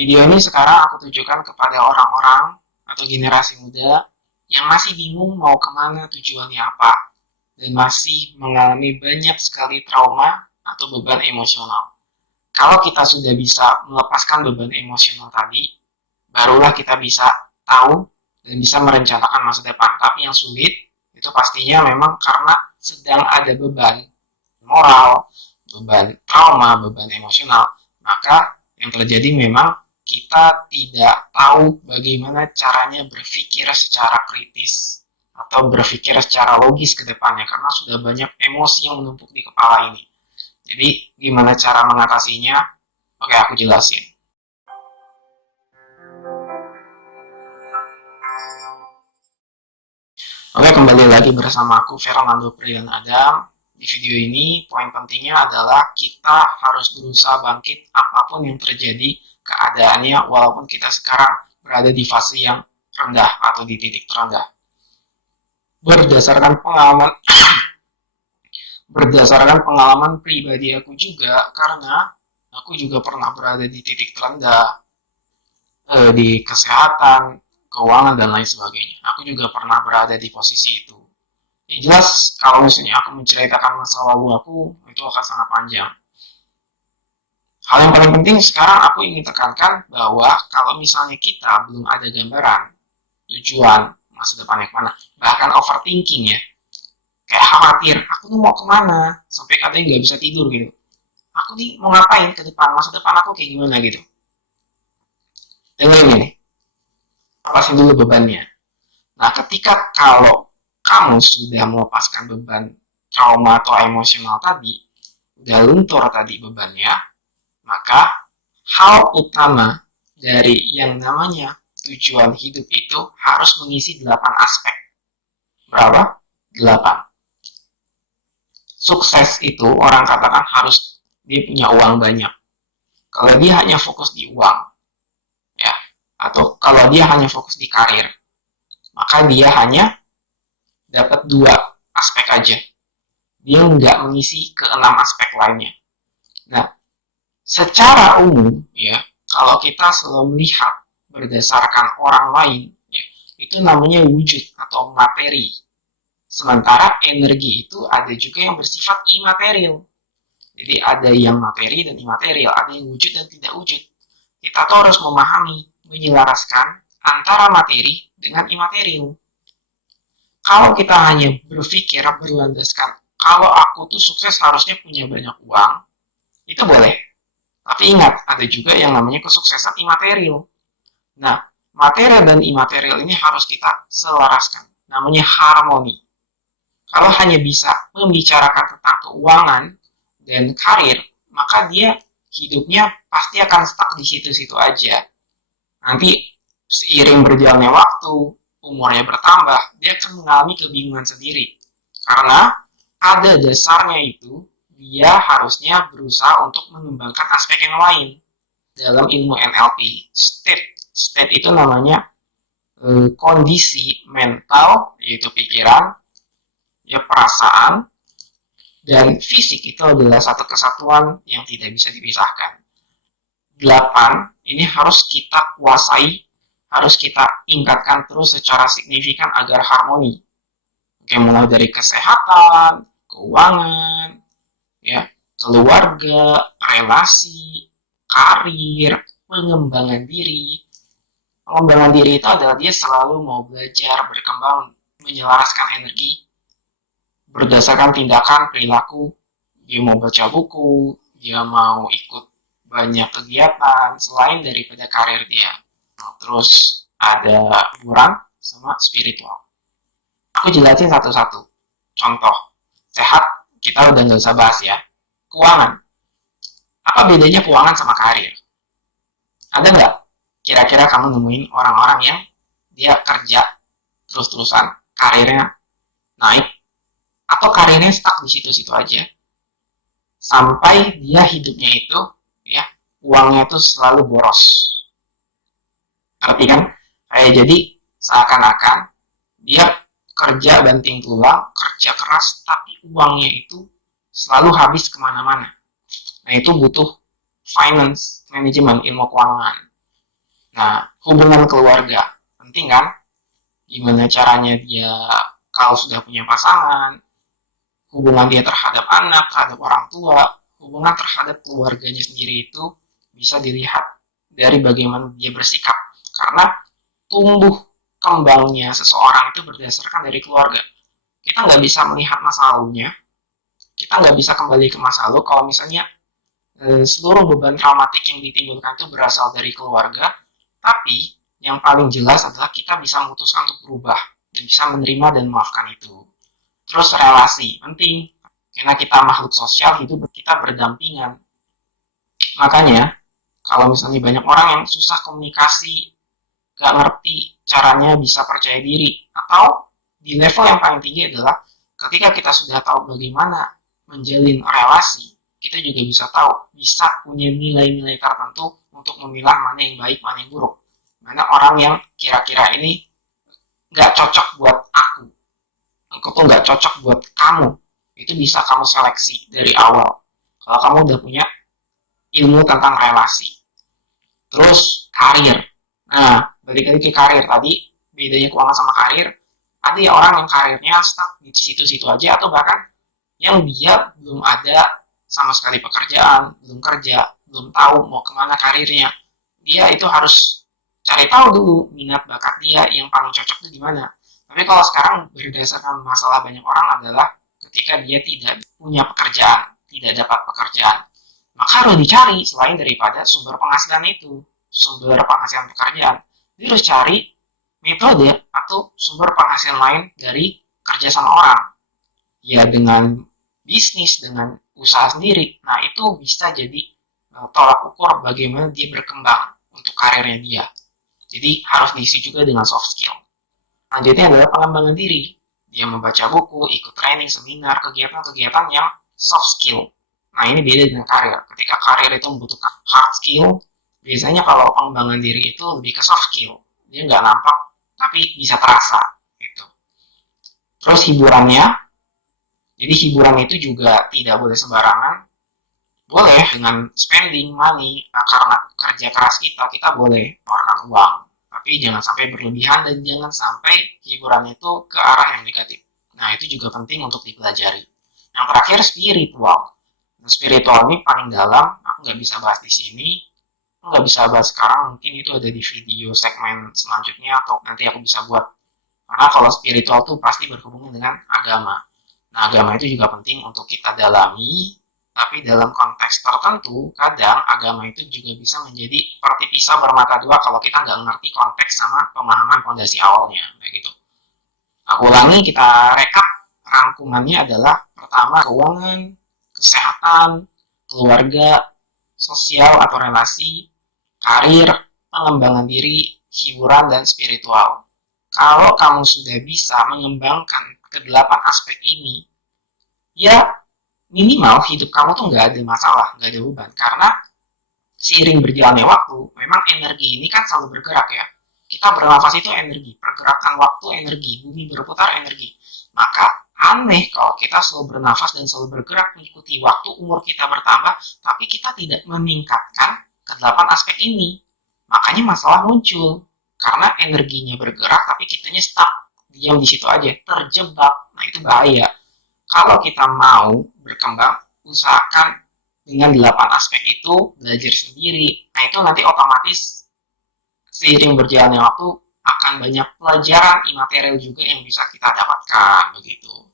Video ini sekarang aku tujukan kepada orang-orang atau generasi muda yang masih bingung mau kemana, tujuannya apa, dan masih mengalami banyak sekali trauma atau beban emosional. Kalau kita sudah bisa melepaskan beban emosional tadi, barulah kita bisa tahu dan bisa merencanakan masa depan. Tapi yang sulit itu pastinya memang karena sedang ada beban moral, beban trauma, beban emosional. Maka yang terjadi memang kita tidak tahu bagaimana caranya berpikir secara kritis atau berpikir secara logis ke depannya karena sudah banyak emosi yang menumpuk di kepala ini. Jadi gimana cara mengatasinya? Oke, aku jelasin. Oke, kembali lagi bersama aku Fernando Priyan Adam. Di video ini, poin pentingnya adalah kita harus berusaha bangkit apapun yang terjadi keadaannya walaupun kita sekarang berada di fase yang rendah atau di titik terendah. Berdasarkan pengalaman pribadi aku juga, karena aku juga pernah berada di titik terendah di kesehatan, keuangan, dan lain sebagainya. Aku juga pernah berada di posisi itu. Yang jelas, kalau misalnya aku menceritakan masa lalu aku, itu akan sangat panjang. Hal yang paling penting sekarang aku ingin tekankan bahwa kalau misalnya kita belum ada gambaran, tujuan, masa depannya kemana, bahkan overthinking ya, kayak khawatir, aku tuh mau kemana, sampai kadang nggak bisa tidur gitu. Aku nih mau ngapain ke depan, masa depan aku kayak gimana gitu. Dengerin ini, lepasin dulu bebannya. Nah, ketika kalau kamu sudah melepaskan beban trauma atau emosional tadi, udah luntur tadi bebannya, maka hal utama dari yang namanya tujuan hidup itu harus mengisi 8 aspek. Berapa? 8. Sukses itu orang katakan harus dia punya uang banyak. Kalau dia hanya fokus di uang, ya, atau kalau dia hanya fokus di karir, maka dia hanya dapat 2 aspek aja. Dia nggak mengisi ke 6 aspek lainnya. Nah, secara umum ya, kalau kita selalu melihat berdasarkan orang lain, ya, itu namanya wujud atau materi. Sementara energi itu ada juga yang bersifat imaterial. Jadi ada yang materi dan imaterial, ada yang wujud dan tidak wujud. Kita tuh harus memahami, menyelaraskan antara materi dengan imaterial. Kalau kita hanya berpikir berlandaskan, kalau aku tuh sukses harusnya punya banyak uang, itu boleh. Tapi ingat, ada juga yang namanya kesuksesan imaterial. Nah, material dan imaterial ini harus kita selaraskan. Namanya harmoni. Kalau hanya bisa membicarakan tentang keuangan dan karir, maka dia hidupnya pasti akan stuck di situ-situ aja. Nanti seiring berjalannya waktu, umurnya bertambah, dia akan mengalami kebingungan sendiri. Karena ada dasarnya itu, dia harusnya berusaha untuk mengembangkan aspek yang lain. Dalam ilmu NLP, state itu namanya kondisi mental, yaitu pikiran, ya perasaan, dan fisik itu adalah satu kesatuan yang tidak bisa dipisahkan. 8, ini harus kita kuasai, harus kita tingkatkan terus secara signifikan agar harmoni. Oke, mulai dari kesehatan, keuangan, ya, keluarga, relasi, karir, pengembangan diri. Pengembangan diri itu adalah dia selalu mau belajar, berkembang, menyelaraskan energi berdasarkan tindakan, perilaku. Dia mau baca buku, dia mau ikut banyak kegiatan selain daripada karir dia. Nah, terus ada hiburan sama spiritual. Aku jelasin satu-satu. Contoh, sehat kita udah nggak usah bahas ya. Keuangan. Apa bedanya keuangan sama karir? Ada nggak kira-kira kamu nemuin orang-orang yang dia kerja terus-terusan, karirnya naik, atau karirnya stuck di situ-situ aja sampai dia hidupnya itu ya uangnya itu selalu boros. Arti kan kayak jadi seakan-akan dia kerja banting tulang, kerja keras, tapi uangnya itu selalu habis kemana-mana. Nah itu butuh finance, manajemen, ilmu keuangan. Nah, hubungan keluarga penting kan? Gimana caranya dia kalau sudah punya pasangan, hubungan dia terhadap anak, terhadap orang tua, hubungan terhadap keluarganya sendiri itu bisa dilihat dari bagaimana dia bersikap. Karena tumbuh kembangnya seseorang itu berdasarkan dari keluarga. Kita nggak bisa melihat masa lalunya, kita nggak bisa kembali ke masa lalu kalau misalnya seluruh beban traumatik yang ditimbulkan itu berasal dari keluarga, tapi yang paling jelas adalah kita bisa memutuskan untuk berubah dan bisa menerima dan memaafkan itu. Terus relasi penting, karena kita makhluk sosial, hidup kita berdampingan. Makanya kalau misalnya banyak orang yang susah komunikasi, gak ngerti caranya bisa percaya diri, atau di level yang paling tinggi adalah ketika kita sudah tahu bagaimana menjalin relasi, kita juga bisa tahu, bisa punya nilai-nilai tertentu untuk memilah mana yang baik, mana yang buruk. Mana orang yang kira-kira ini nggak cocok buat aku tuh nggak cocok buat kamu. Itu bisa kamu seleksi dari awal. Kalau kamu udah punya ilmu tentang relasi. Terus karir. Nah, balik lagi ke karir tadi, bedanya keuangan sama karir. Ada ya orang yang karirnya stuck di situ-situ aja, atau bahkan yang dia belum ada sama sekali pekerjaan, belum kerja, belum tahu mau kemana karirnya. Dia itu harus cari tahu dulu minat bakat dia yang paling cocok itu di mana. Tapi kalau sekarang berdasarkan masalah banyak orang adalah ketika dia tidak punya pekerjaan, tidak dapat pekerjaan, maka harus dicari selain daripada sumber penghasilan itu, sumber penghasilan pekerjaan. Dia harus cari metode atau sumber penghasilan lain dari kerja sama orang. Ya dengan bisnis, dengan usaha sendiri. Nah itu bisa jadi tolak ukur bagaimana dia berkembang untuk karirnya dia. Jadi harus diisi juga dengan soft skill. Selanjutnya adalah pengembangan diri. Dia membaca buku, ikut training, seminar, kegiatan-kegiatan yang soft skill. Nah ini beda dengan karir. Ketika karir itu membutuhkan hard skill, biasanya kalau pengembangan diri itu lebih ke soft skill. Dia nggak nampak, tapi bisa terasa. Gitu. Terus hiburannya, jadi hiburan itu juga tidak boleh sembarangan. Boleh dengan spending money, nah, karena kerja keras kita boleh mengeluarkan uang. Tapi jangan sampai berlebihan dan jangan sampai hiburan itu ke arah yang negatif. Nah itu juga penting untuk dipelajari. Yang terakhir spiritual. Nah, spiritual ini paling dalam, aku nggak bisa bahas di sini, aku nggak bisa bahas sekarang, mungkin itu ada di video segmen selanjutnya atau nanti aku bisa buat. Karena kalau spiritual tuh pasti berhubungan dengan agama. Nah, agama itu juga penting untuk kita dalami, tapi dalam konteks tertentu, kadang agama itu juga bisa menjadi seperti pisau bermata dua kalau kita nggak ngerti konteks sama pemahaman fondasi awalnya. Kayak gitu. Aku ulangi, kita rekap rangkumannya adalah pertama keuangan, kesehatan, keluarga, sosial atau relasi, karir, pengembangan diri, hiburan, dan spiritual. Kalau kamu sudah bisa mengembangkan kedelapan aspek ini, ya minimal hidup kamu tuh nggak ada masalah, nggak ada beban. Karena seiring berjalannya waktu, memang energi ini kan selalu bergerak ya. Kita bernafas itu energi, pergerakan waktu energi, bumi berputar energi. Maka aneh kalau kita selalu bernafas dan selalu bergerak mengikuti waktu, umur kita bertambah, tapi kita tidak meningkatkan kedelapan aspek ini. Makanya masalah muncul. Karena energinya bergerak, tapi kitanya stuck, diam di situ aja, terjebak. Nah itu bahaya. Kalau kita mau berkembang, usahakan dengan 8 aspek itu belajar sendiri. Nah itu nanti otomatis seiring berjalannya waktu akan banyak pelajaran imaterial juga yang bisa kita dapatkan begitu.